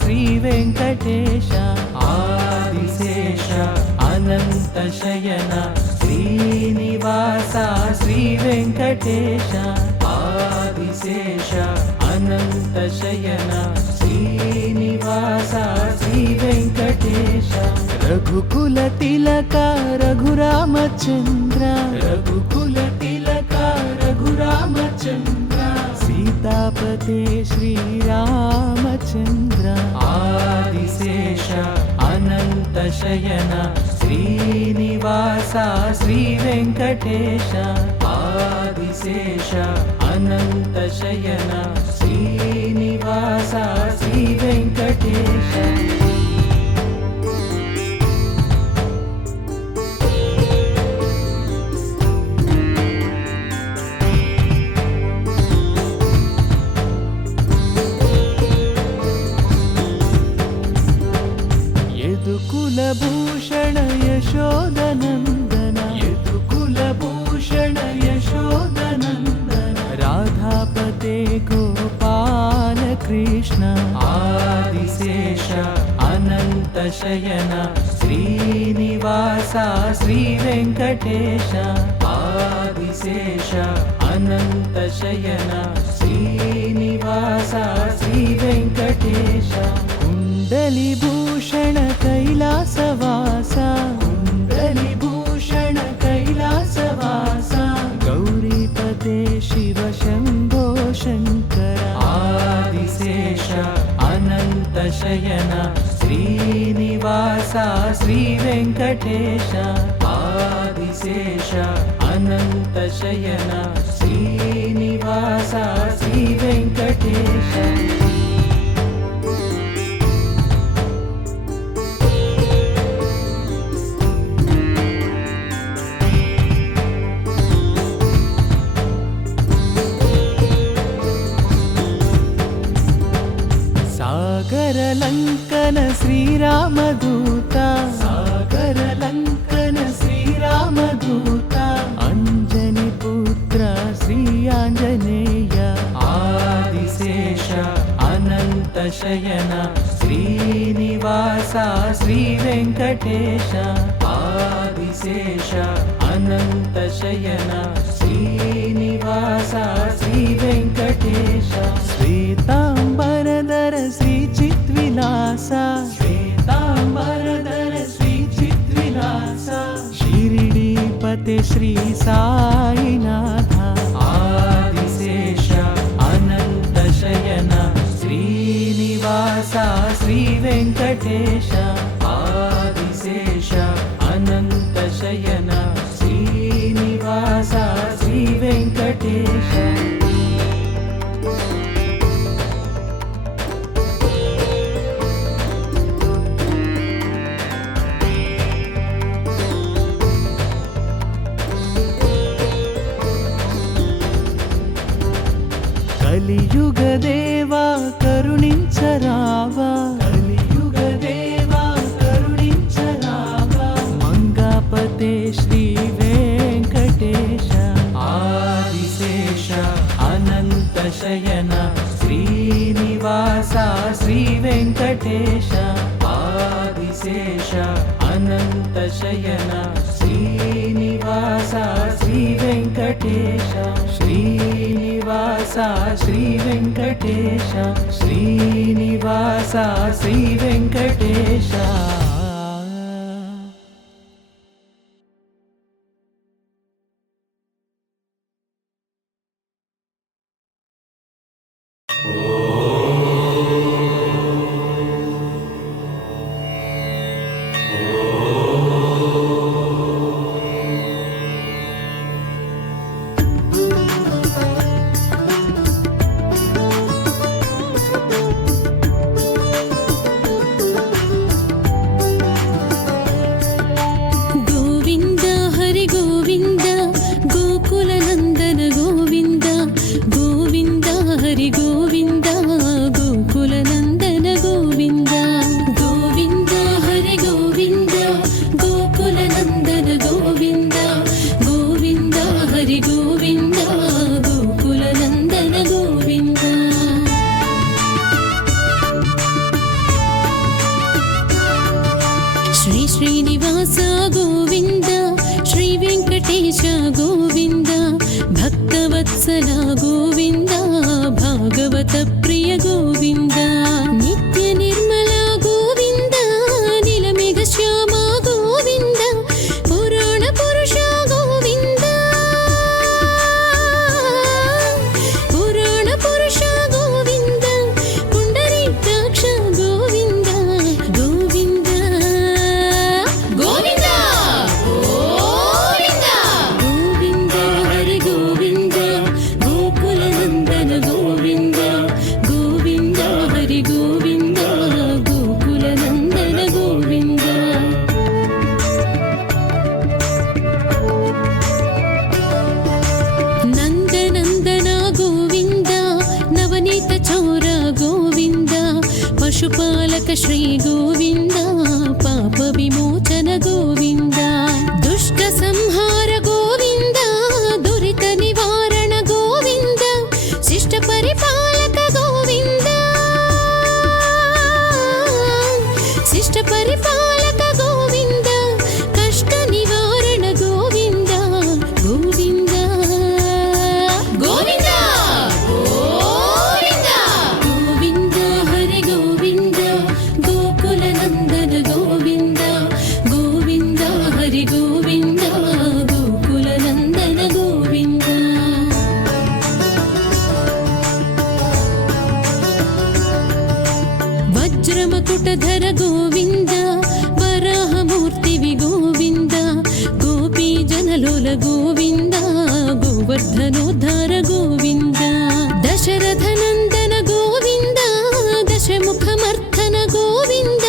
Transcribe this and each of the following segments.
శ్రీ వెంకటేశ ఆదిశేష అనంత శయన శ్రీనివాస శ్రీ వెంకటేశ ఆదిశేష అనంత శయన శ్రీనివాస శ్రీ వెంకటేశ రఘుకుల తిలక రఘురామచంద్ర రఘుకుల తిలక రఘురామచంద్ర సీతాపతే శ్రీరామచంద్ర ఆదిశేష అనంత శయన శ్రీనివాస శ్రీ వెంకటేశ ఆదిశేష అనంత శయన శ్రీనివాస శ్రీ వెంకటేశ కులభూషణ యశోదనందన యదుకులభూషణ యశోదనందన రాధాపతే గోపాల కృష్ణ ఆదిశేష అనంత శయన శ్రీనివాస శ్రీ వెంకటేశ ఆదిశేష అనంత శయన శ్రీనివాస శ్రీ వెంకటేశ कुण्डलीभूषण कैलासवास कुण्डलीभूषण कैलासवास गौरीपते शिव शम्भो शङ्कर आदिशेष अनन्त शयन श्रीनिवास श्री वेङ्कटेश आदिशेष अनन्त शयन श्रीनिवास श्री वेङ्कटेश सागरलङ्कन श्रीरामदूता सागरलङ्कन श्रीरामदूता अञ्जनिपुत्र श्री आञ्जनेय आदिशेष अनन्त शयन श्रीनिवास श्री वेङ्कटेश आदिशेष अनन्त शयन श्रीनिवास श्री वेङ्कटेश श्वेताम्बरधर श्री चिद्विलास श्वेताम्बरधर श्री चिद्विलास शिरिडीपते श्री साईनाथ आदिशेष अनन्त शयन श्रीनिवास श्री वेङ्कटेश आदिशेष अनन्त शयन श्रीनिवास श्री वेङ्कटेश కలియుగ దేవా కరుణించరావా కలియుగ దేవా కరుణించరావా మంగాపతే శ్రీ వెంకటేశ ఆదిశేష అనంత శయన శ్రీనివాస శ్రీ వెంకటేశ ఆదిశేష అనంత శయన శ్రీనివాస శ్రీ వెంకటేశ శ్రీనివాస శ్రీ వెంకటేశ శ్రీనివాస శ్రీ వెంకటేశ पशुपालक श्री गोविन्द पाप विमोचन गोविन्द दुष्ट संहार गोविन्द दुरित निवारण गोविन्द शिष्ट परिपालक गोविन्द शिष्ट परिपालक गोविन्द कष्ट निवारण गोविन्द गोविन्द गोविन्द गोविन्द गोविन्द हरि गोविन्द गोकुल नन्दन गोविन्द गोविन्द हरि गोविन्द गोकुल नन्दन गोविन्द वज्रमकुटधर गोविन्द वराहमूर्तिवि गोविन्द गोपी जनलोल गोविन्द गोवर्धनोद्धार गोविन्द दशरथ नन्दन गोविन्द दशमुखमर्दन गोविन्द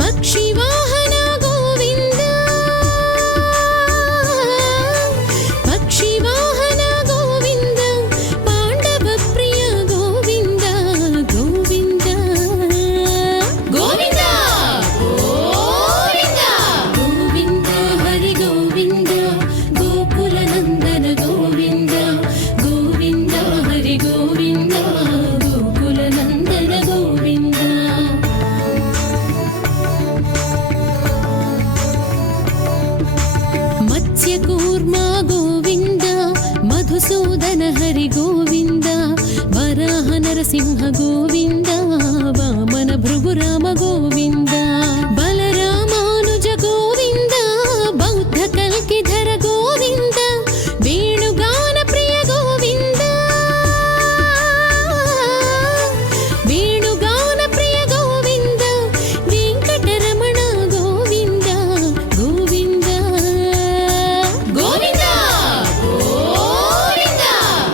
पक्षिवाहन गोविन्द पक्षिवाहन गोविन्द पाण्डवप्रिय गोविन्द गोविन्द गोविन्द गोविन्द गोविन्द हरि गोविन्द गोकुल नन्दन गोविन्द गोविन्द हरि गोविन्द गोकुल नन्दन गोविन्द मत्स्यकूर्मा गोविन्द मधुसूदन हरि गोविन्द वराह नरसिंह गोविन्द वामन भृगुराम गोविन्द बलरामानुज गोविन्द बौद्ध कल्किधर गोविन्द वेणुगान प्रिय गोविन्द वेणुगान प्रिय गोविन्द वेङ्कटरमण गोविन्द गोविन्द गोविन्द गोविन्द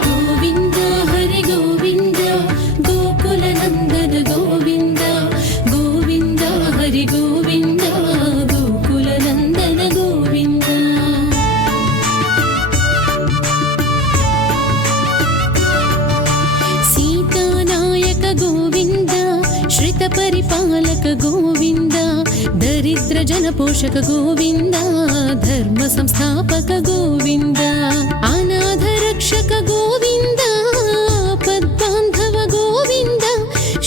गोविन्द हरि गोविन्द गोकुल नन्दन गोविन्द गोविन्द हरि गोविन्द गोकुल नन्दन गोविन्द सीतानायक गोविन्द श्रितपरिपालक गोविन्द दरिद्र जनपोषक गोविन्द धर्म संस्थापक गोविन्द अनाथ रक्षक गोविन्द पद्बान्धव गोविन्द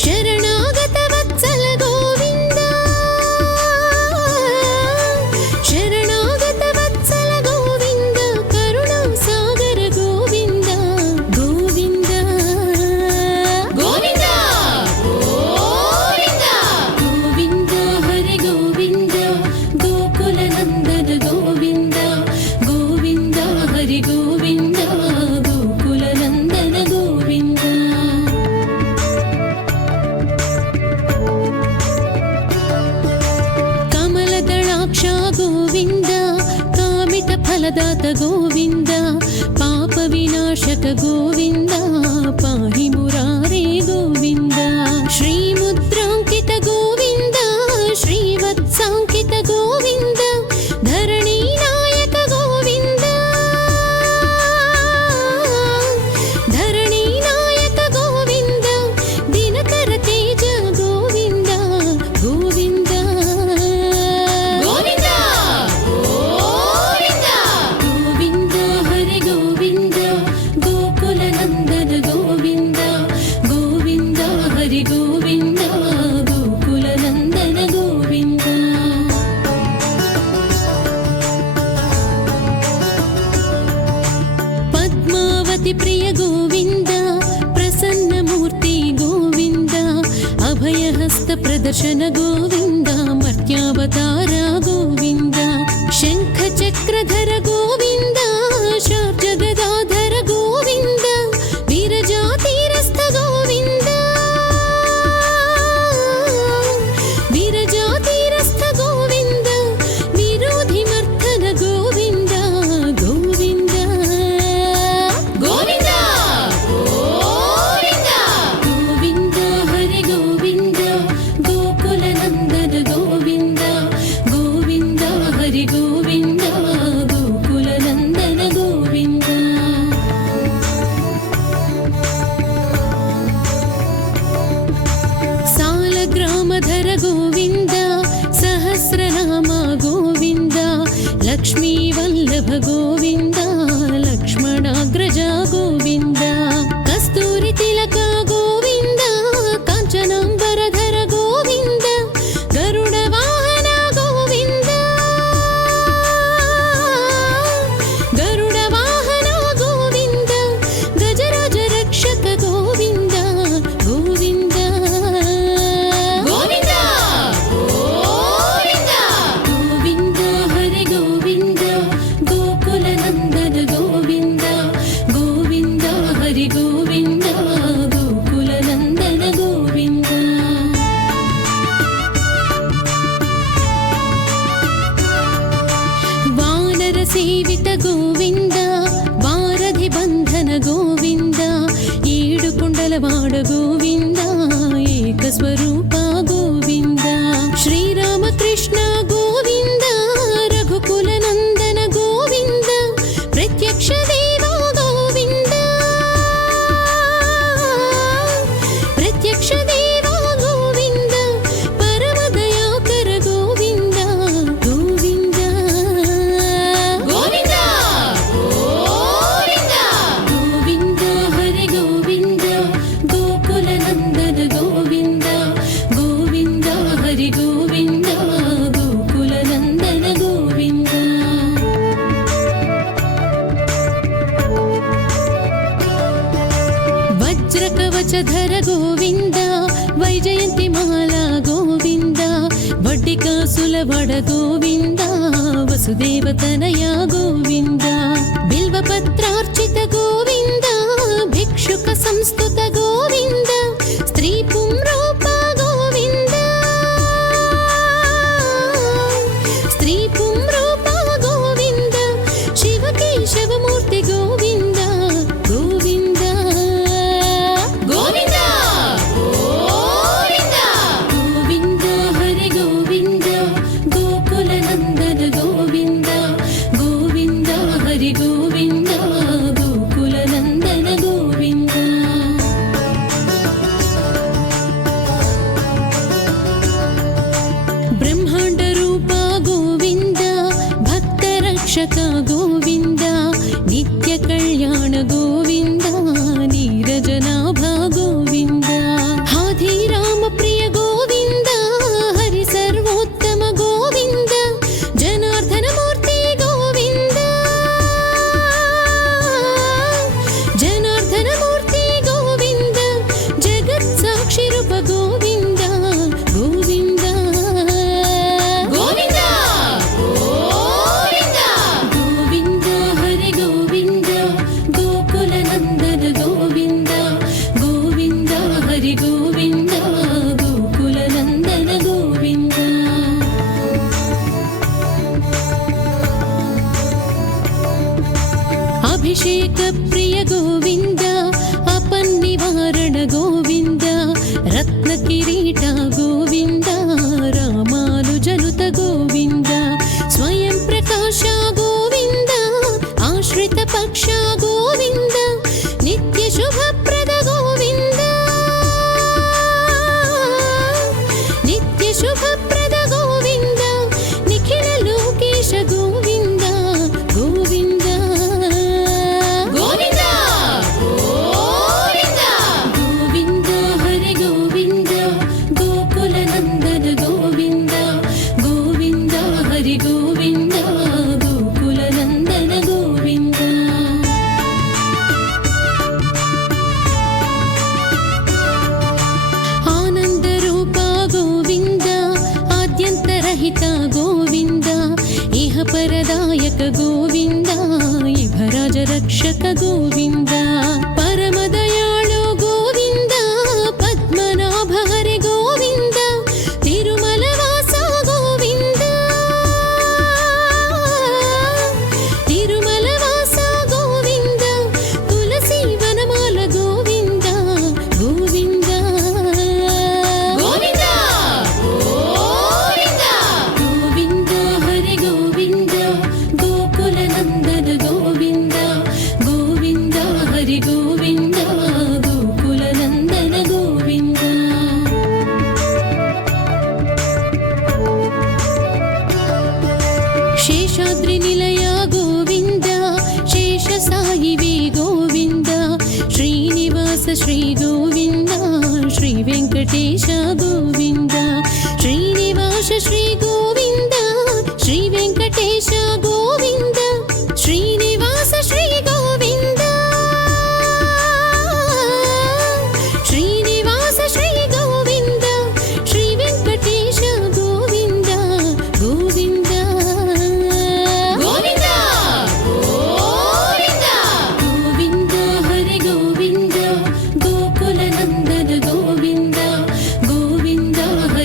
शरणागत वत्सल गोविन्द शरणागत वत्सल गोविन्द करुणा सागर गोविन्द गोविन्द गोविन्द गोविन्द गोविन्द हरि गोविन्द गोकुल नन्दन गोविन्द गोविन्द हरि गोविन्द गोकुल नन्दन गोविन्द कमलदलाक्ष गोविन्द कामितफलदात गोविन्द पापविनाशक गोविन्द पाहि मुरारे गोविन्द श्रीमुद्राङ्कित गोविन्द श्रीवत्साङ्कित गोविन्द धरणीनायक गोविन्द धरणीनायक गोविन्द दिनकर तेज गोविन्द गोविन्द गोविन्द गोविन्द गोविन्द हरि गोविन्द गोकुल नन्दन गोविन्द गोविन्द हरि गोविन्द गोकुल नन्दन गोविन्द पद्मावति प्रिय गोविन्द प्रसन्नमूर्ति गोविन्द अभयहस्त प्रदर्शन गोविन्द मर्त्यावतार गोविन्द शङ्खचक्रधर गोविन्द शार्जगदाधर गोविन्द वीरजातीरस्थ गोविन्द वीरजातीरस्थ गोविन्द विरोधिमर्दन गोविन्द गोविन्द गोविन्द गोविन्द गोविन्द हरि गोविन्द गोकुल नन्दन गोविन्द गोविन्द हरि गोविन्द गोकुल वल्लभ गोविन्द लक्ष्मणाग्रज गोविन्द कस्तूरि तिलक गोविन्द काञ्चनाम्बरधर गोविन्द गरुडवाहन गोविन्द गरुडवाहन गोविन्द गजराज रक्षक गोविन्द गोविन्द गोविन्द गोविन्द गोविन्द हरे गोविन्द गोकुलनन्दन गोविन्द गोविन्द हरि गोविन्द गोकुलनन्दन गोविन्द वानर सेवित गोविन्द वारधि बन्धन गोविन्द ಏಡುಕೊಂಡಲವಾಡ ಗೋವಿಂದ ಏಕಸ್ವರೂಪ ಗೋವಿಂದ ಶ್ರೀರಾಮಕೃಷ್ಣ ಗೋವಿಂದ ರಘುಕುಲ ನಂದನ ಗೋವಿಂದ ಪ್ರತ್ಯಕ್ಷ ದೇವ ಗೋವಿಂದ ಪ್ರತ್ಯಕ್ಷ ದೇವ ಗೋವಿಂದ ಪರಮ ದಯಾಕರ ಗೋವಿಂದ ಗೋವಿಂದ ಗೋವಿಂದ ಗೋವಿಂದ ಗೋವಿಂದ ಹರಿ ಗೋವಿಂದ ಗೋಕುಲನಂದನ ಗೋವಿಂದ ಗೋವಿಂದ ಹರಿ ಗೋವಿಂದ ಗೋಕುಲನಂದನ ಗೋವಿಂದ ವಜ್ರಕವಚಧರ ಗೋವಿಂದ ವೈಜಯಂತಿ ಮಾಲಾ ಗೋವಿಂದ ವಡ್ಡಿಕಾಸುಲವಡ ಗೋವಿಂದ ವಸುದೇವತನಯ ಗೋವಿಂದ ಬಿಲ್ವಪತ್ರಾರ್ಚಿತ ಗೋವಿಂದ ಭಿಕ್ಷುಕ ಸಂಸ್ತುತ ಗೋವಿಂದ ಸ್ತ್ರೀ ಪುಂರೂಪ ಗೋವಿಂದ ಸ್ತ್ರೀ ಪುಂರೂಪ ಗೋವಿಂದ ಶಿವಕೇಶವಮೂರ್ತಿ ಗೋವಿಂದ ಗೋವಿಂದ ಗೋವಿಂದ ಗೋವಿಂದ ಗೋವಿಂದ ಹರಿ ಗೋವಿಂದ ಗೋಕುಲನಂದನ ಗೋವಿಂದ ಗೋವಿಂದ ಹರಿ ಗೋವಿಂದ ಗೋಕುಲನಂದನ ಗೋವಿಂದ ಬ್ರಹ್ಮಾಂಡ ರೂಪ ಗೋವಿಂದ ಭಕ್ತ ರಕ್ಷಕ ಗೋವಿಂದ ನಿತ್ಯ ಕಲ್ಯಾಣ ಗೋವಿಂದ ನೀರಜನಾಭ ಗೋವಿಂದ ಹಾಧಿರಾಮ ಪ್ರಿಯ ಗೋವಿಂದ ಹರಿ ಸರ್ವೋತ್ತಮ ಗೋವಿಂದ ಜನಾರ್ದನ ಮೂರ್ತಿ ಗೋವಿಂದ ಜನಾರ್ದನ ಮೂರ್ತಿ ಗೋವಿಂದ ಜಗತ್ ಸಾಕ್ಷಿ ರೂಪ ಗೋವಿಂದ ಗೋವಿಂದ ಗೋವಿಂದ ಗೋವಿಂದ ಗೋವಿಂದ ಹರಿ ಗೋವಿಂದ ಗೋಕುಲನಂದನ ಗೋವಿಂದ ಗೋವಿಂದ ಹರಿ ಗೋವಿಂದ ಗೋಕುಲನಂದನ ಗೋವಿಂದ ಅಭಿಷೇಕ ಪ್ರಿಯ ಗೋವಿಂದ ಅಪನ್ನಿವಾರಣ ಗೋವಿಂದ ರತ್ನ ಕಿರೀಟ ಗೋವಿಂದ ರಾಮಾನುಜನುತ ಗೋವಿಂದ ಸ್ವಯಂ ಪ್ರಕಾಶ ಗೋವಿಂದ ಆಶ್ರಿತ ಪಕ್ಷ ಗೋವಿಂದ ನಿತ್ಯ ಶುಭಪ್ರದ ಗೋವಿಂದ ನಿತ್ಯ ಶುಭಪ್ರದ ಗೋವಿಂದ ನಿಖಿಲ ಲೋಕೇಶ ಗೋವಿಂದ ಗೋವಿಂದ ಗೋವಿಂದ ಗೋವಿಂದ ಗೋವಿಂದ ಹರಿ ಗೋವಿಂದ ಗೋಕುಲನಂದನ ಗೋವಿಂದ ಗೋವಿಂದ ಹರಿ ಗೋವಿಂದ ಗೋಕುಲನಂದನ ಗೋವಿಂದ ಆನಂದ ರೂಪ ಗೋವಿಂದ ಆದ್ಯಂತರಹಿತ ಗೋವಿಂದ ಇಹ ಪರದಾಯಕ ಗೋವಿಂದ ಇಭರಾಜ ರಕ್ಷಕ ಗೋವಿಂದ ಪರಮ ದಯಾಳು ಗೋವಿಂದ ಪದ್ಮನಾಭ ಹರಿ ಗೋವಿಂದ ತಿರುಮಲ ವಾಸ ಗೋವಿಂದ ತಿರುಮಲ ವಾಸ ಗೋವಿಂದ ತುಳಸಿ ವನಮಾಲ ಗೋವಿಂದ ಗೋವಿಂದ ಗೋವಿಂದ ಗೋವಿಂದ ಗೋವಿಂದ ಹರಿ ಗೋವಿಂದ ಗೋಕುಲನಂದನ ಗೋವಿಂದ ಗೋವಿಂದ ಹರಿ ಗೋವಿಂದ ಗೋಕುಲನಂದನ ಗೋವಿಂದ ಶೇಷಾದ್ರಿ ನಿಲಯ ಗೋವಿಂದ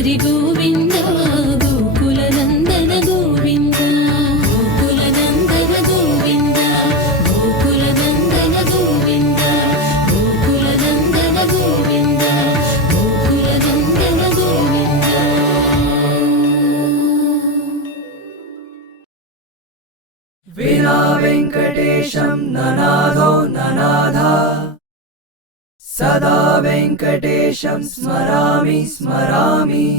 हरि गोविन्द गोकुलनन्दन गोविन्द गोकुलनन्दन गोविन्द गोकुलनन्दन गोविन्द गोकुलनन्दन गोविन्द गोकुलनन्दन गोविन्द। विना वेङ्कटेशं ननादो ननादा सदा वेङ्कटेशं स्मरामि स्मरामि।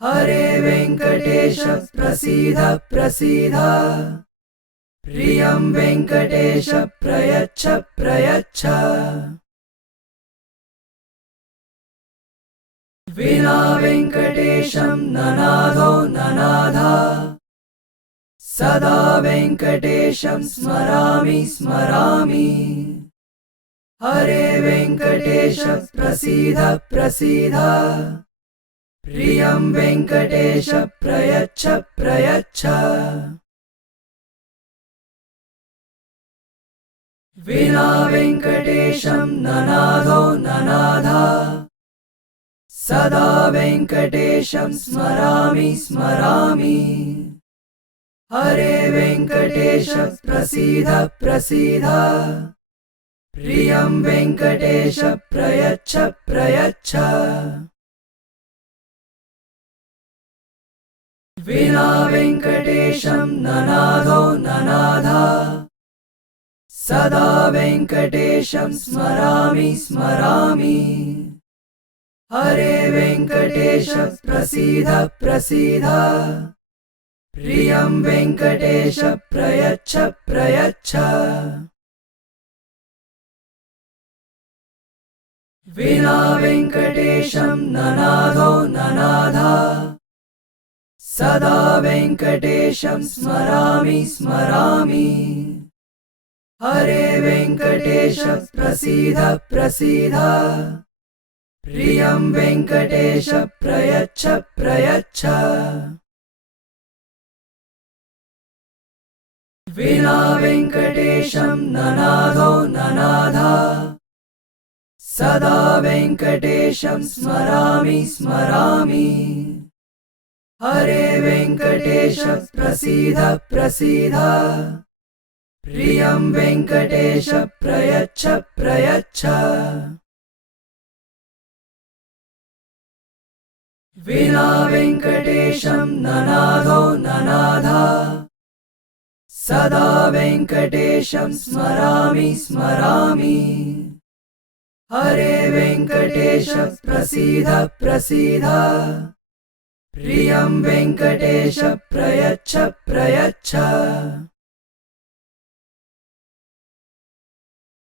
हरे वेङ्कटेश प्रसीद प्रसीद प्रियं वेङ्कटेश प्रयच्छ प्रयच्छ। विना वेङ्कटेशं ननादो ननादा सदा वेङ्कटेशं स्मरामि स्मरामि। हरे वेङ्कटेश प्रसीद प्रसीद प्रियं वेङ्कटेश प्रयच्छ प्रयच्छ। विना वेङ्कटेशं ननादो ननादा सदा वेङ्कटेशं स्मरामि स्मरामि। हरे वेङ्कटेश प्रसीद प्रसीद प्रियं वेङ्कटेश प्रयच्छ प्रयच्छ। विना वेङ्कटेशं ननादो ननादा सदा वेङ्कटेशं स्मरामि स्मरामि। हरे वेङ्कटेश प्रसीद प्रसीद प्रियं वेङ्कटेश प्रयच्छ प्रयच्छ। विना वेङ्कटेशं ननादो ननादा सदा वेङ्कटेशं स्मरामि स्मरामि। हरे वेङ्कटेश प्रसीद प्रसीद प्रियं वेङ्कटेश प्रयच्छ प्रयच्छ। विना वेङ्कटेशं ननादो ननादा सदा वेङ्कटेशं स्मरामि स्मरामि। हरे वेङ्कटेश प्रसीद प्रसीद प्रियं वेङ्कटेश प्रयच्छ प्रयच्छ। विना वेङ्कटेशं ननादो ननादा सदा वेङ्कटेशं स्मरामि स्मरामि। हरे वेङ्कटेश प्रसीद प्रसीद प्रियं वेङ्कटेश प्रयच्छ प्रयच्छ।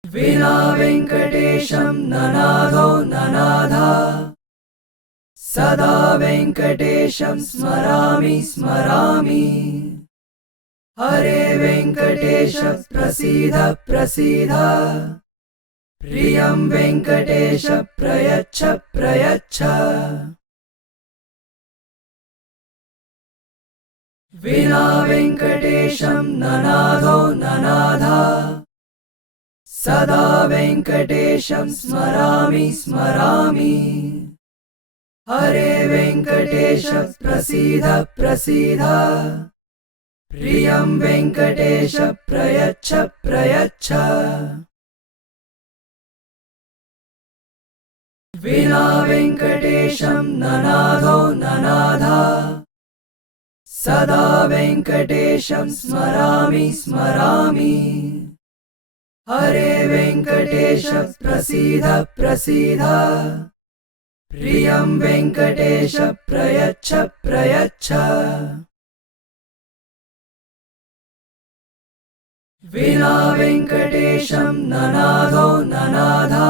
विना वेङ्कटेशं ननादो ननादा सदा वेङ्कटेशं स्मरामि स्मरामि। हरे वेङ्कटेश प्रसीद प्रसीद प्रियं वेङ्कटेश प्रयच्छ प्रयच्छ। विना वेङ्कटेशं ननादो ननादा सदा वेङ्कटेशं स्मरामि स्मरामि। हरे वेङ्कटेश प्रसीद प्रसीद प्रियं वेङ्कटेश प्रयच्छ प्रयच्छ। विना वेङ्कटेशं ननादो ननादा सदा वेङ्कटेशं स्मरामि स्मरामि। हरे वेङ्कटेश प्रसीद प्रसीद प्रियं वेङ्कटेश प्रयच्छ प्रयच्छ। विना वेङ्कटेशं ननादो ननादा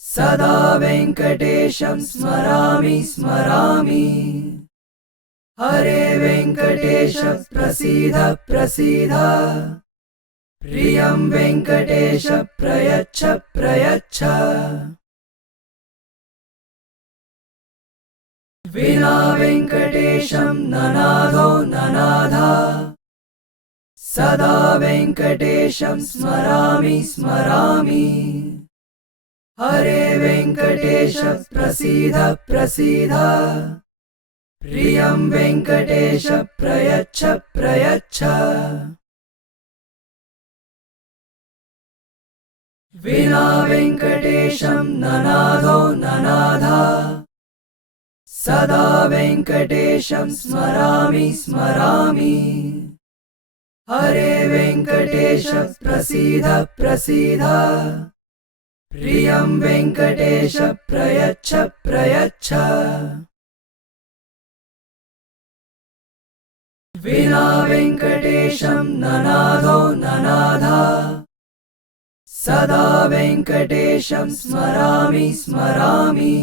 सदा वेङ्कटेशं स्मरामि स्मरामि। हरे वेङ्कटेश प्रसीद प्रसीद प्रियं वेङ्कटेश प्रयच्छ प्रयच्छ। विना वेङ्कटेशं ननादो ननादा सदा वेङ्कटेशं स्मरामि स्मरामि। हरे वेङ्कटेश प्रसीद प्रसीद प्रियं वेङ्कटेश प्रयच्छ प्रयच्छ विना वेङ्कटेशं ननादो ननाद सदा वेङ्कटेशं स्मरामि स्मरामि हरे वेङ्कटेश प्रसीद प्रसीद प्रियं वेङ्कटेश प्रयच्छ प्रयच्छ विना वेङ्कटेशं ननादो ननाद सदा वेङ्कटेशं स्मरामि स्मरामि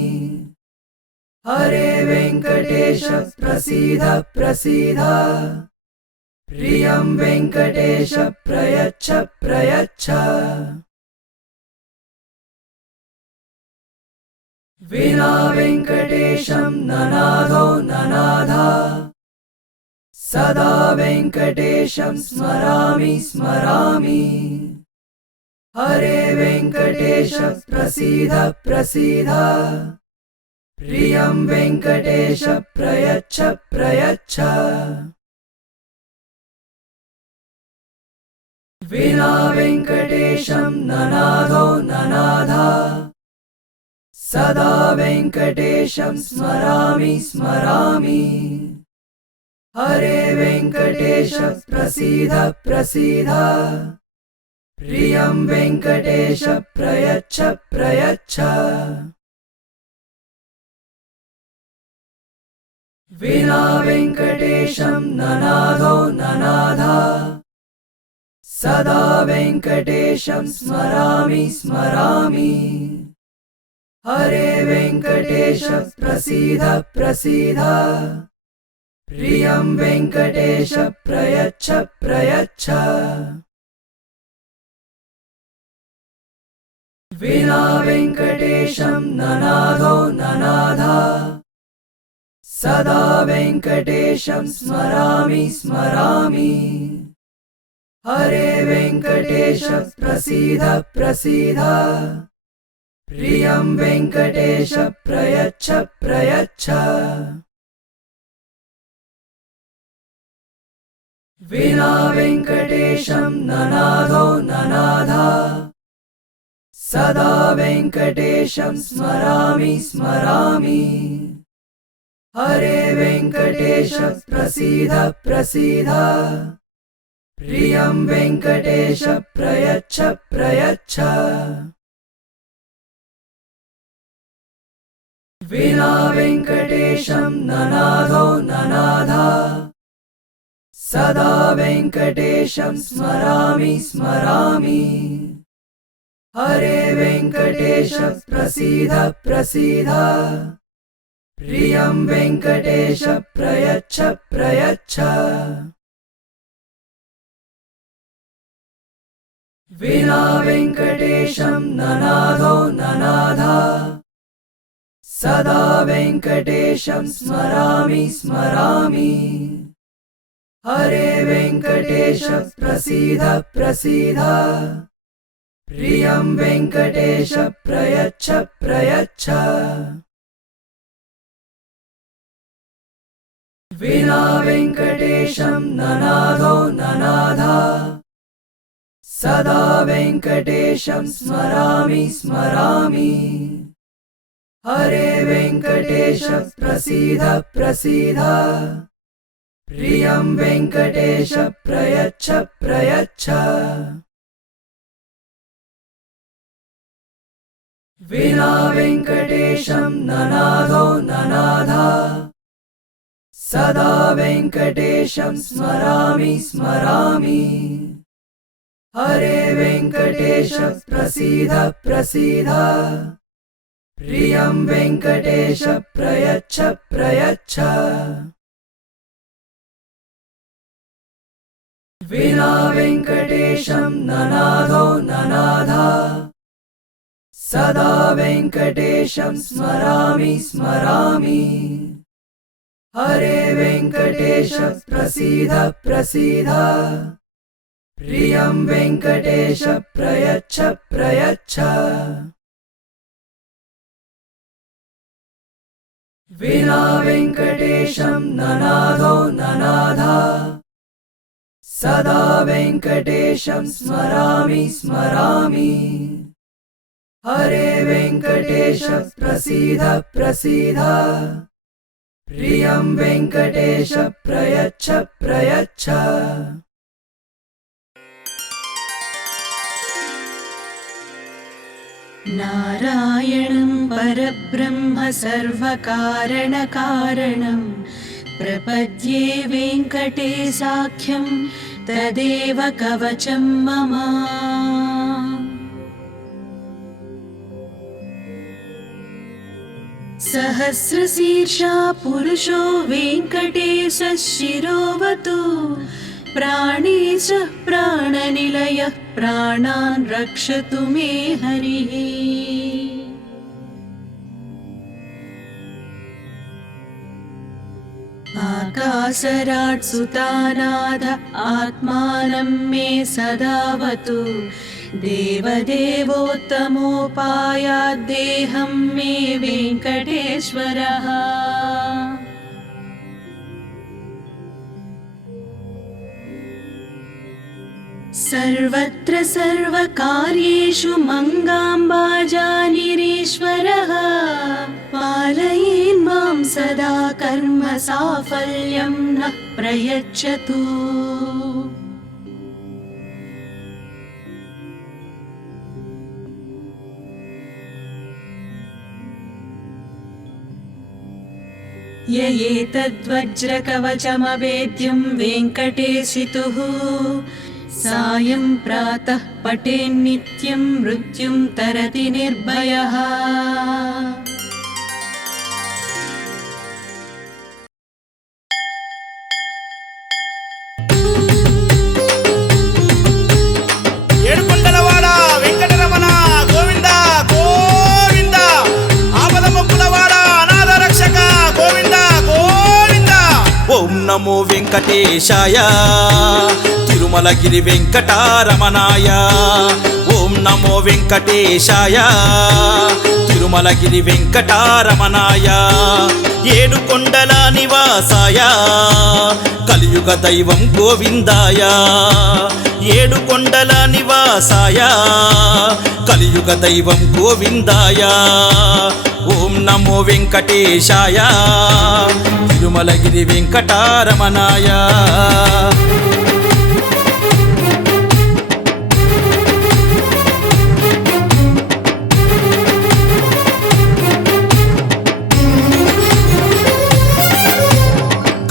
हरे वेङ्कटेश प्रसीद प्रसीद प्रियं वेङ्कटेश प्रयच्छ प्रयच्छ विना वेङ्कटेशं ननादो ननाद सदा वेङ्कटेशं स्मरामि स्मरामि हरे वेङ्कटेश प्रसीद प्रसीद प्रियं वेङ्कटेश प्रयच्छ प्रयच्छ विना वेङ्कटेशं ननादो ननाद सदा वेङ्कटेशं स्मरामि स्मरामि हरे वेङ्कटेश प्रसीद प्रसीद प्रियं वेङ्कटेश प्रयच्छ प्रयच्छ विना वेङ्कटेशं ननादो ननाद सदा वेङ्कटेशं स्मरामि स्मरामि हरे वेङ्कटेश प्रसीद प्रसीद प्रियं वेङ्कटेश प्रयच्छ प्रयच्छ विना वेङ्कटेशं ननादो ननाद सदा वेङ्कटेशं स्मरामि स्मरामि हरे वेङ्कटेश प्रसीद प्रसीद प्रियं वेङ्कटेश प्रयच्छ प्रयच्छ विना वेङ्कटेशं ननादो ननाद सदा वेङ्कटेशं स्मरामि स्मरामि हरे वेङ्कटेश प्रसीद प्रसीद प्रियं वेङ्कटेश प्रयच्छ प्रयच्छ विना वेङ्कटेशं ननादो ननाद सदा वेङ्कटेशं स्मरामि स्मरामि हरे वेङ्कटेश प्रसीद प्रसीद प्रियं वेङ्कटेश प्रयच्छ प्रयच्छ विना वेङ्कटेशं ननादो ननाद सदा वेङ्कटेशं स्मरामि स्मरामि हरे वेङ्कटेश प्रसीद प्रसीद प्रियं वेङ्कटेश प्रयच्छ प्रयच्छ विना वेङ्कटेशं ननादो ननाद सदा वेङ्कटेशं स्मरामि स्मरामि हरे वेङ्कटेश प्रसीद प्रसीद प्रियं वेङ्कटेश प्रयच्छ प्रयच्छ विना वेङ्कटेशं ननादो ननाद सदा वेङ्कटेशं स्मरामि स्मरामि हरे वेङ्कटेश प्रसीद प्रसीद प्रियं वेङ्कटेश प्रयच्छ प्रयच्छ विना वेङ्कटेशं ननादो ननाद सदा वेङ्कटेशं स्मरामि स्मरामि हरे वेङ्कटेश प्रसीद प्रसीद प्रियं वेङ्कटेश प्रयच्छ प्रयच्छ विना वेङ्कटेशं ननादो ननादा सदा वेङ्कटेशं स्मरामि स्मरामि हरे वेङ्कटेश प्रसीद प्रसीद प्रियं वेङ्कटेश प्रयच्छ प्रयच्छ नारायणं परब्रह्म सर्वकारणकारणं प्रपद्ये वेङ्कटेशाख्यं तदेव कवचं मम। सहस्रशीर्षा पुरुषो वेङ्कटेशः शिरोवतु प्राणेश प्राणनिलयः प्राणान् रक्षतु मे हरिः। आकाशराट् सुतानाथ आत्मानं मे सदावतु देवदेवोत्तमोपायाद्देहं मे वेङ्कटेश्वरः। सर्वत्र सर्वकार्येषु मङ्गाम्बाजानिरीश्वरः पालयेन् मां सदा कर्म साफल्यं नः प्रयच्छतु। य एतद्वज्रकवचमवेद्यं वेङ्कटेशितुः सायं प्रातः पठेन्नित्यं मृत्युं तरति निर्भयः। ఏడుకొండలవాడ వెంకటరమణ గోవింద గోవింద ఆపద మొక్కులవాడ అనాథ రక్షక గోవింద గోవింద। ఓం నమో వెంకటేశాయ తిరుమలగిరి వెంకటరమణాయ। ఓం నమో వెంకటేశాయ తిరుమలగిరి వెంకటరమణాయ। ఏడుకొండల నివాసాయ కలియుగ దైవం గోవిందాయ। ఏడుకొండల నివాసాయ కలియుగ దైవం గోవిందాయ। ఓం నమో వెంకటేశాయ తిరుమలగిరి వెంకటరమణాయ।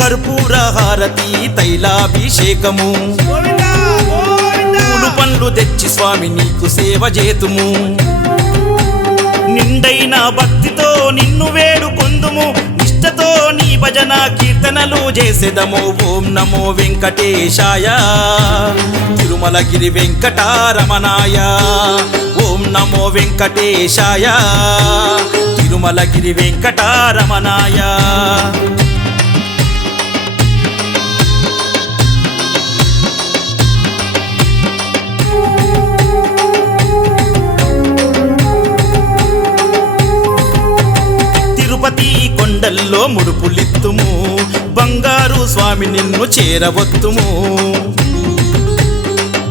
కర్పూర హారతి తైలాభిషేకము పూలు పండ్లు తెచ్చి స్వామి నీకు సేవ చేతుము। నిండైన భక్తితో నిన్ను వేడుకొందుము నిష్టతో నీ భజన కీర్తనలు చేసేదము। ఓం నమో వెంకటేశాయ తిరుమలగిరి వెంకటరమణాయ। ఓం నమో వెంకటేశాయ తిరుమలగిరి వెంకటరమణాయ। తిరుపతి కొండల్లో ముడుపులిత్తుము బంగారు స్వామి నిన్ను చేరవొత్తుము।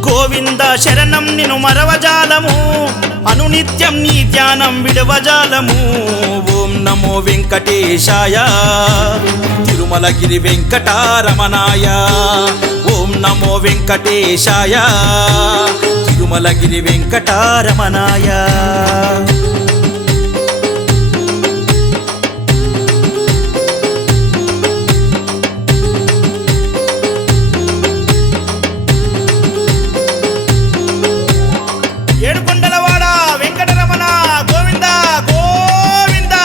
గోవింద శరణం నిన్ను మరవజాలము అనునిత్యం నీ ధ్యానం విడవజాలము। ఓం నమో వెంకటేశాయ తిరుమలగిరి వెంకటరమణాయ। ఓం నమో వెంకటేశాయ తిరుమలగిరి వెంకటరమణాయ। ఏడుకొండలవాడ వెంకటరమణ గోవింద గోవింద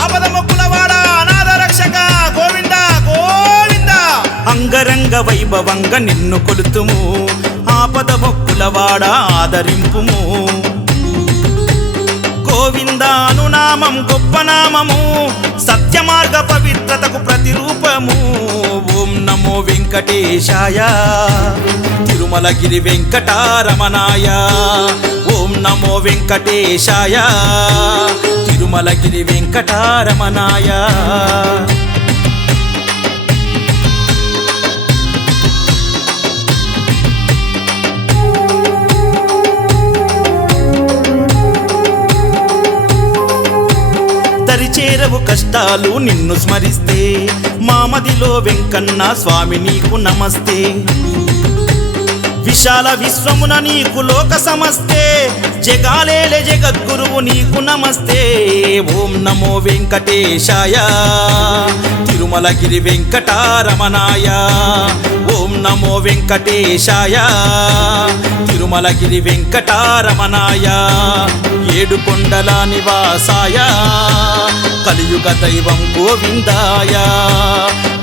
ఆపద మొక్కులవాడ అనాథ రక్షక గోవింద గోవింద। అంగరంగ వైభవంగా నిన్ను కొలుతుము ఆపద మొక్కులవాడ ఆదరింపుము। గోవింద అనునామం గొప్ప నామము సత్య మార్గ పవిత్రతకు ప్రతిరూపము। ఓం నమో వెంకటేశాయ తిరుమలగిరి వెంకటారమణాయ ఓం నమో వెంకటేశాయ తిరుమలగిరి వెంకటారమణాయ దరిచేరవు కష్టాలు నిన్ను స్మరిస్తే మామదిలో వెంకన్న స్వామి నీకు నమస్తే విశాల విశ్వమున నీకు లోక సమస్తే జగాలేలే జగద్గురువు నీకు నమస్తే ఓం నమో వెంకటేశాయ తిరుమలగిరి వెంకటారమణాయ ఓం నమో వెంకటేశాయ తిరుమలగిరి వెంకటారమణాయ ఏడుకొండల నివాసాయ కలియుగ దైవం గోవిందాయ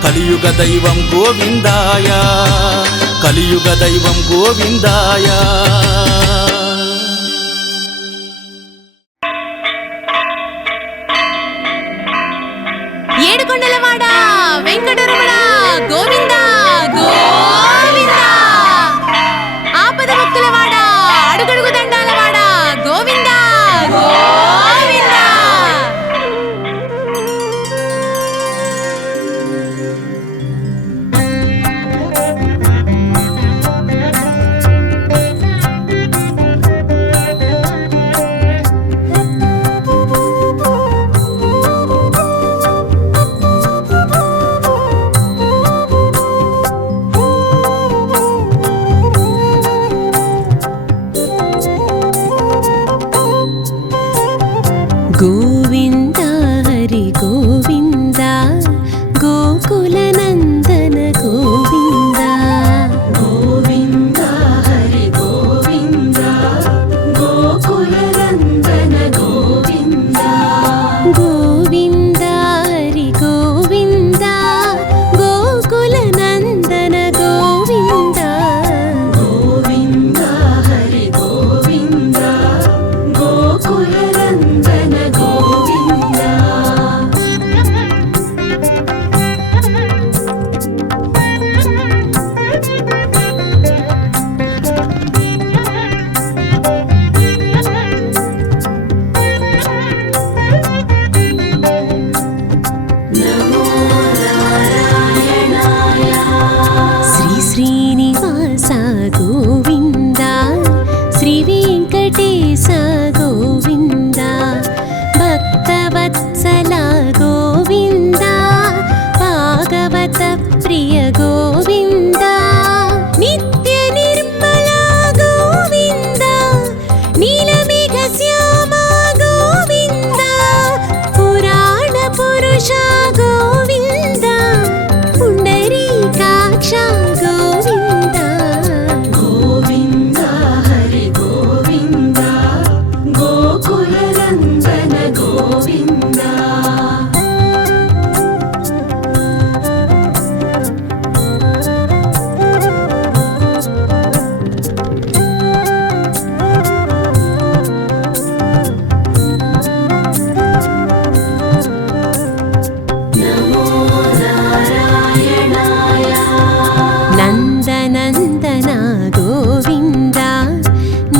కలియుగ దైవం గోవిందాయ కలియుగ దైవం గోవిందాయ ఏడుకొండలవాడ వెంకటరమణ గోవింద గోవింద ఆపద భక్తులవాడ అడుగడుగు దండాలవాడ గోవింద గోవింద గోవింద హరి గోవింద గోకులనందన గోవింద గోవింద హరి గోవింద గోకులనందన గోవింద గోవింద హరి గోవింద గోకులనందన గోవింద గోవింద హరి గోవింద గోకులనందన గోవింద శ్రీ శ్రీనివాస గోవింద శ్రీ వెంకటేశ గోవింద భక్తవత్సల గోవింద భాగవత ప్రియ గోవింద నిత్య నిర్మల గోవింద నీలమేఘ శ్యామ గోవింద పురాణ పురుష గోవింద పుండరీకాక్ష గోవింద గోవింద హరి గోవింద గోకులనందన గోవింద నందనందన గోవింద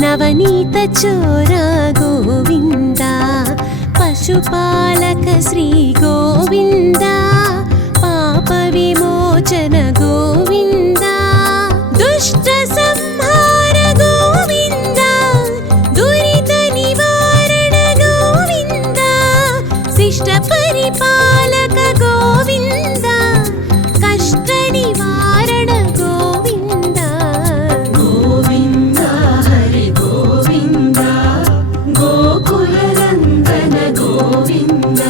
నవనీత చోర గోవింద పశుపాలక శ్రీ గోవింద పాప విమోచన గోవింద దుష్ట సంహార గోవింద దురిత నివారణ గోవింద శిష్ట పరిపాలక గోవింద కష్ట నివారణ గోవింద గోవింద హరి గోవింద గోకులనందన గోవింద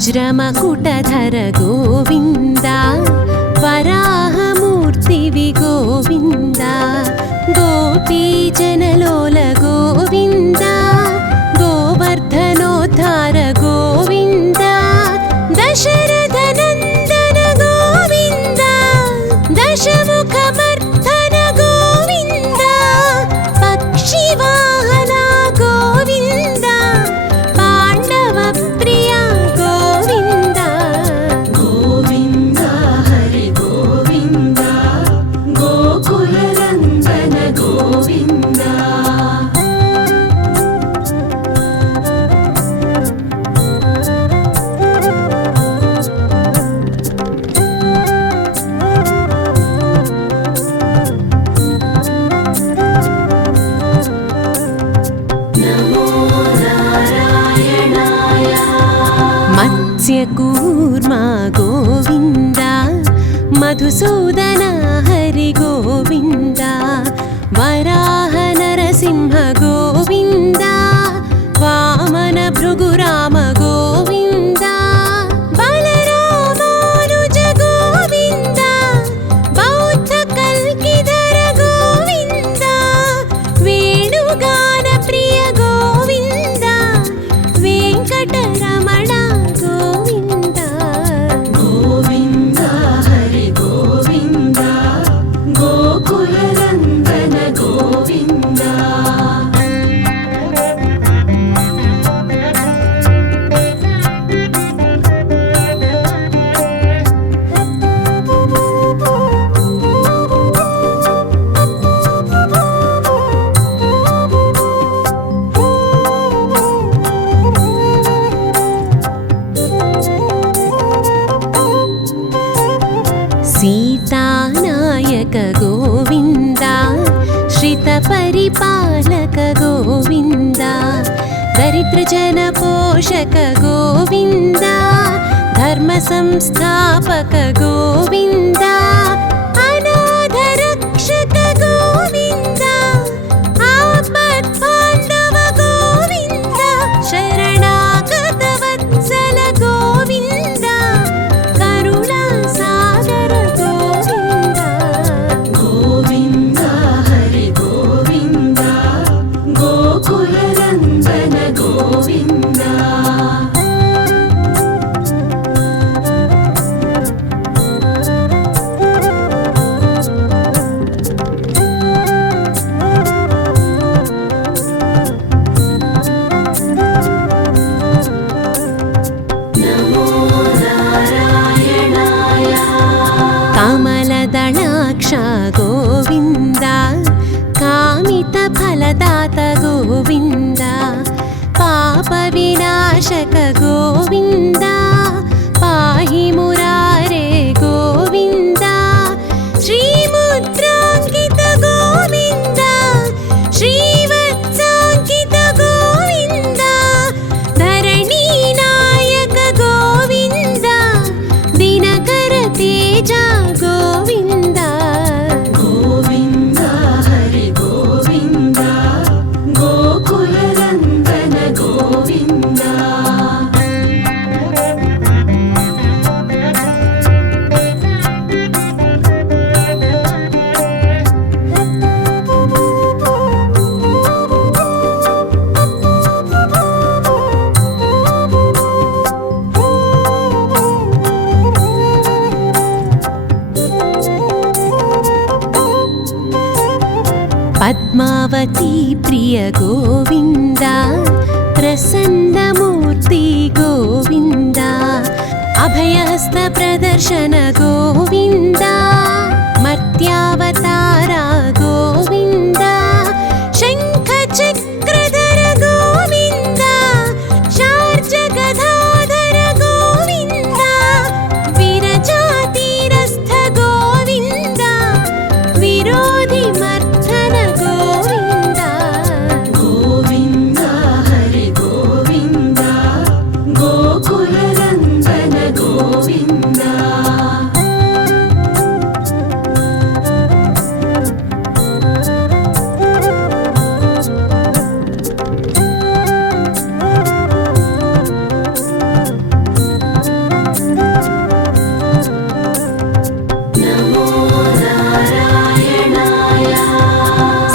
వజ్రమకుటధర గోవింద వరాహమూర్తివి గోవింద గోపీజనలోల గోవింద మత్స్యకూర్మా గోవింద మధుసూదన హరి గోవింద వరాహ నరసింహ గోవింద వామన భృగురామ గోవింద బలరామానుజ గోవింద బౌద్ధ కల్కిధర గోవింద వేణుగాన ప్రియ గోవింద వెంకటరమణ గోవింద గోవింద హరి గోవింద గోకుల నందన గోవింద సీతానాయక గోవింద శ్రిత పరిపాలక గోవింద దరిద్ర జన పోషక గోవింద ధర్మ సంస్థాపక గోవింద అనాథ రక్షక గోవింద ఆపద్ బాంధవ గోవింద శరణాగత వత్సల గోవింద కరుణా సాగర గోవింద గోవింద హరి గోవింద గోకుల నందన గోవింద నమో నారాయణాయ కమలదళాక్ష గోవింద కామిత ఫలదాత గోవింద పాప వినాశక గోవింద పాహి మురారే గోవింద శ్రీముద్రాంకిత గోవింద శ్రీవత్సాంకిత గోవింద ధరణీ నాయక గోవింద దినకర తేజ గోవింద గోవింద హరి గోవింద గోకుల నందన గోవింద. 'పద్మావతి ప్రియ గోవింద ప్రసన్నమూర్తి గోవింద అభయహస్త ప్రదర్శన గోవింద మర్త్యావతార గోవింద శంఖ చక్రధర గోవింద శార్జ గదాధర గోవింద విరజాతిరస్థ గోవింద విరోధి మర్ధన గోవింద గోవింద హరి గోవింద గోకుల నందన గోవింద. నమో నారాయణాయ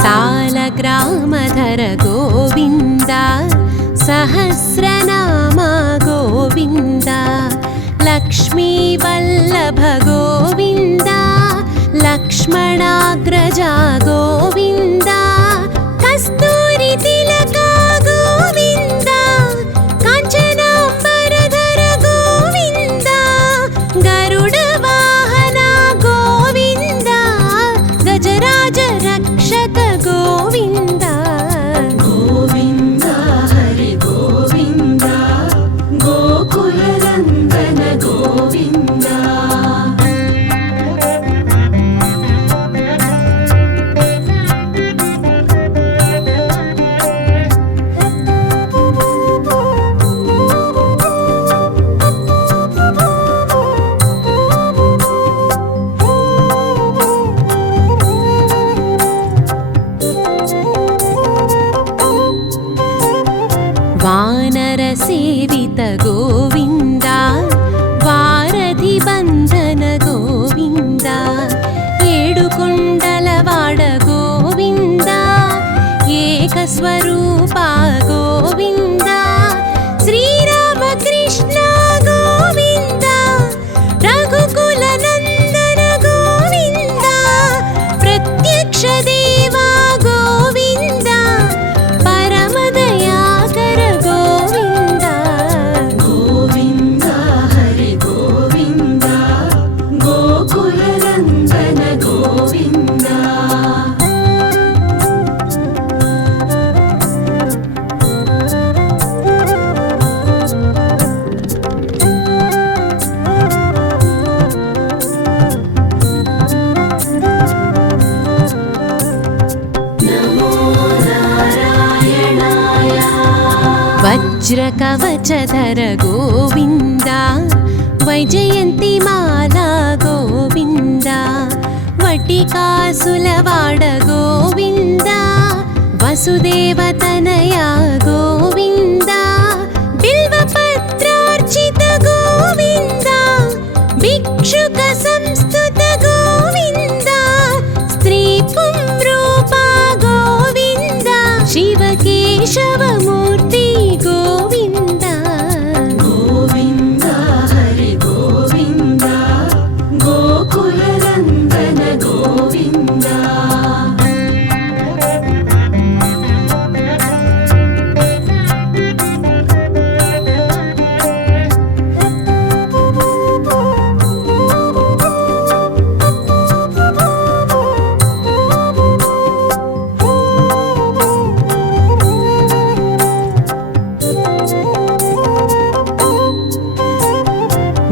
సాలగ్రామధర గోవింద సహస్రనామ గోవింద లక్ష్మీ వల్లభ గోవింద లక్ష్మణాగ్రజ గోవింద కస్తూరి తిలక గోవింద కాంచనాంబరధర గోవింద గరుడ వాహన గోవింద గజరాజ రక్షక గోవింద గోవింద హరి గోవింద గోకుల నందన గోవింద. సేవిత గోవింద వారధి బంధన గోవింద ఏడుకొండలవాడ గోవింద ఏకస్వరూప గోవింద శ్రీరామకృష్ణ గోవింద రఘుకుల నందన గోవింద ప్రత్యక్ష దేవా గోవింద పరమదయాకర గోవింద గోవింద హరి గోవింద గోకుల నందన గోవింద వజ్రకవచధర గోవింద వైజయంతి మాలా గోవింద వటికాసులవాడ గోవింద వసుదేవతనయ గోవింద బిల్వపత్రార్చిత గోవింద భిక్షుక సంస్తుత గోవింద స్త్రీ పుంరూప గోవింద శివకేశవమూర్తి గోవింద గోవింద హరి గోవింద గోకుల నందన గోవింద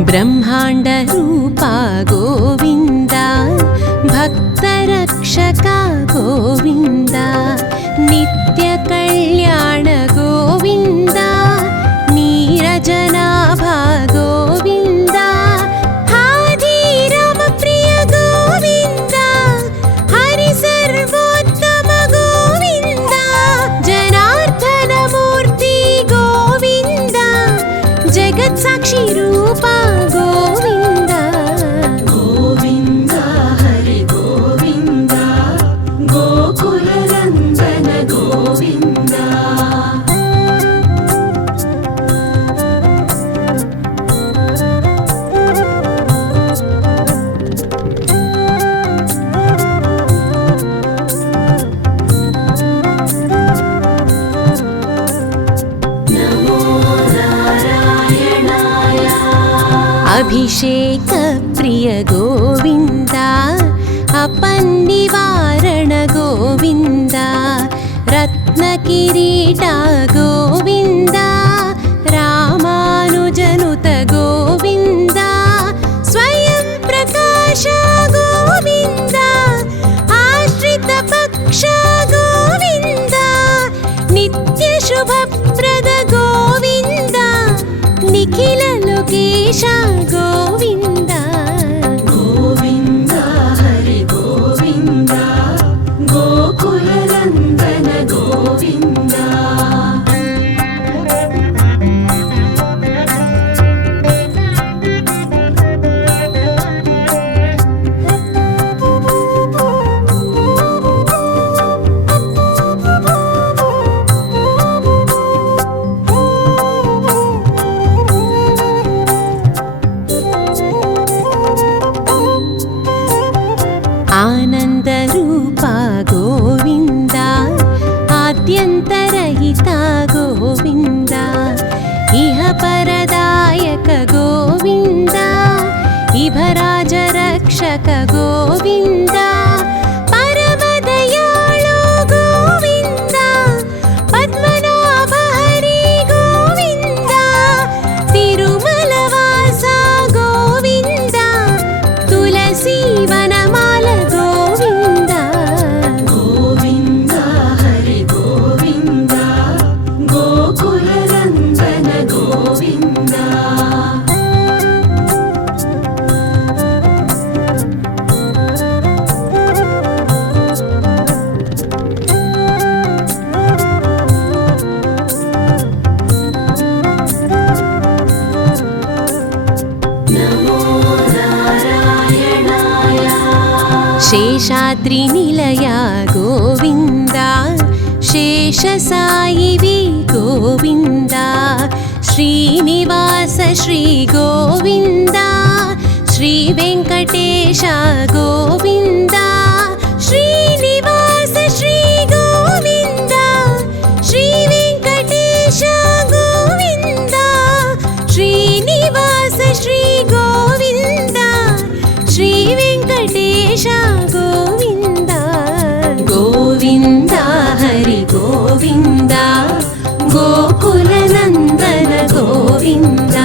బ్రహ్మాండ రూప గోవింద భక్తరక్షక గోవింద నిత్య కళ్యాణ గోవింద నీరజనాభ గోవింద హాధీరామ ప్రియ గోవింద హరి సర్వోత్తమ గోవింద జనార్దన మూర్తి గోవింద జగత్ సాక్షి రూప గోవింద గోవింద హరి గోవింద గోకుల నందన గోవింద అభిషేక ప్రియ గోవింద అపన్నివారణ గోవింద రత్న కిరీట గోవింద రామానుజనుత గోవింద స్వయం ప్రకాశ గోవింద ఆశ్రిత పక్ష గోవింద నిత్య శుభప్రద గోవింద నిఖిల లోకేశ గోవింద గోవింద హరి గోవింద గోకుల నందన గోవింద ఆనంద రూప గోవింద ఆద్యంతరహిత గోవింద ఇహ పరదాయక గోవింద ఇభరాజ రక్షక గోవింద పరమదయాళో గోవింద పద్మనాభ హరి గోవింద తిరుమల వాస గోవింద తులసి వనమాల గోవింద గోవింద హరి గోవింద గోకుల నందన గోవింద శేషాద్రినిలయా గోవింద శేషసాయివి గోవింద శ్రీనివాస శ్రీ గోవింద శ్రీ వెంకటేశ గోవింద శ్రీనివాస శ్రీ గోవింద శ్రీ వెంకటేశ గోవింద శ్రీనివాస శ్రీ గోవింద శ్రీ వెంకటేశ గోవింద గోవింద హరి గోవింద గోకుల నందన గోవింద